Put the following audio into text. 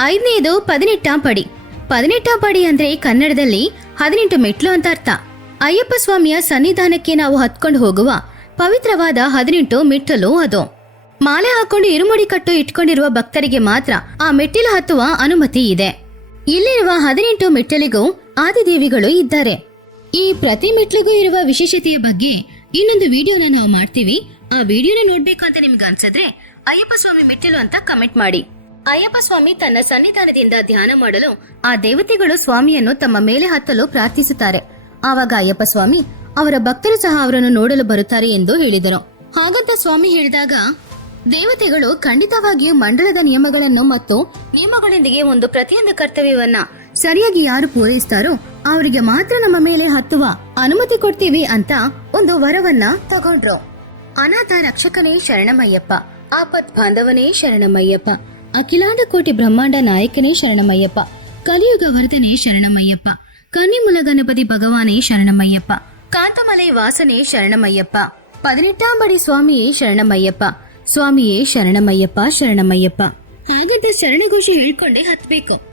ಐದನೇದು ಪದಿನೆಟ್ಟಾಂ ಪಡಿ. ಪದಿನೆಟ್ಟಾಂ ಪಡಿ ಅಂದ್ರೆ ಕನ್ನಡದಲ್ಲಿ ಹದಿನೆಂಟು ಮೆಟ್ಲು ಅಂತ ಅರ್ಥ. ಅಯ್ಯಪ್ಪ ಸ್ವಾಮಿಯ ಸನ್ನಿಧಾನಕ್ಕೆ ನಾವು ಹತ್ಕೊಂಡು ಹೋಗುವ ಪವಿತ್ರವಾದ ಹದಿನೆಂಟು ಮೆಟ್ಟಲು ಅದು. ಮಾಲೆ ಹಾಕೊಂಡು ಇರುಮುಡಿ ಕಟ್ಟು ಇಟ್ಕೊಂಡಿರುವ ಭಕ್ತರಿಗೆ ಮಾತ್ರ ಆ ಮೆಟ್ಟಿಲು ಹತ್ತುವ ಅನುಮತಿ ಇದೆ. ಇಲ್ಲಿರುವ ಹದಿನೆಂಟು ಮೆಟ್ಟಲಿಗೂ ಆದಿದೇವಿಗಳು ಇದ್ದಾರೆ. ಈ ಪ್ರತಿ ಮೆಟ್ಲಿಗೂ ಇರುವ ವಿಶೇಷತೆಯ ಬಗ್ಗೆ ಇನ್ನೊಂದು ವಿಡಿಯೋನ ನಾವು ಮಾಡ್ತೀವಿ. ಆ ವಿಡಿಯೋನ ನೋಡ್ಬೇಕು ಅಂತ ನಿಮ್ಗೆ ಅನ್ಸಿದ್ರೆ ಅಯ್ಯಪ್ಪ ಸ್ವಾಮಿ ಮೆಟ್ಟಿಲು ಅಂತ ಕಮೆಂಟ್ ಮಾಡಿ. ಅಯ್ಯಪ್ಪ ಸ್ವಾಮಿ ತನ್ನ ಸನ್ನಿಧಾನದಿಂದ ಧ್ಯಾನ ಮಾಡಲು ಆ ದೇವತೆಗಳು ಸ್ವಾಮಿಯನ್ನು ತಮ್ಮ ಮೇಲೆ ಹತ್ತಲು ಪ್ರಾರ್ಥಿಸುತ್ತಾರೆ. ಆವಾಗ ಅಯ್ಯಪ್ಪ ಸ್ವಾಮಿ ಅವರ ಭಕ್ತರು ಸಹ ಅವರನ್ನು ನೋಡಲು ಬರುತ್ತಾರೆ ಎಂದು ಹೇಳಿದರು. ಹಾಗಂತ ಸ್ವಾಮಿ ಹೇಳಿದಾಗ, ದೇವತೆಗಳು ಖಂಡಿತವಾಗಿಯೂ ಮಂಡಳದ ನಿಯಮಗಳನ್ನು ಮತ್ತು ನಿಯಮಗಳೊಂದಿಗೆ ಒಂದು ಪ್ರತಿಯೊಂದು ಕರ್ತವ್ಯವನ್ನ ಸರಿಯಾಗಿ ಯಾರು ಪೂರೈಸ್ತಾರೋ ಅವರಿಗೆ ಮಾತ್ರ ನಮ್ಮ ಮೇಲೆ ಹತ್ತುವ ಅನುಮತಿ ಕೊಡ್ತೀವಿ ಅಂತ ಒಂದು ವರವನ್ನ ತಗೊಂಡ್ರು. ಅನಾಥ ರಕ್ಷಕನೇ ಶರಣಮಯ್ಯಪ್ಪ, ಆಪತ್ ಬಾಂಧವನೇ ಶರಣಮಯ್ಯಪ್ಪ ಅಖಿಲಾಂಡ ಕೋಟಿ ಬ್ರಹ್ಮಾಂಡ ನಾಯಕನೇ ಶರಣಮಯ್ಯಪ್ಪ. ಕಲಿಯುಗ ವರ್ಧನೆ ಶರಣಮಯ್ಯಪ್ಪ. ಕನ್ನಿಮುಲ ಗಣಪತಿ ಭಗವಾನೇ ಶರಣಮಯ್ಯಪ್ಪ. ಕಾಂತಮಲೈ ವಾಸನೆ ಶರಣಮಯ್ಯಪ್ಪ. ಪದಿನೆಟ್ಟಾಂಬಡಿ ಸ್ವಾಮಿಯೇ ಶರಣಮಯ್ಯಪ್ಪ. ಸ್ವಾಮಿಯೇ ಶರಣಮಯ್ಯಪ್ಪ ಶರಣಮಯ್ಯಪ್ಪ. ಹಾಗಂತ ಶರಣಘೋಷ ಹೇಳ್ಕೊಂಡೇ ಹತ್ಬೇಕು.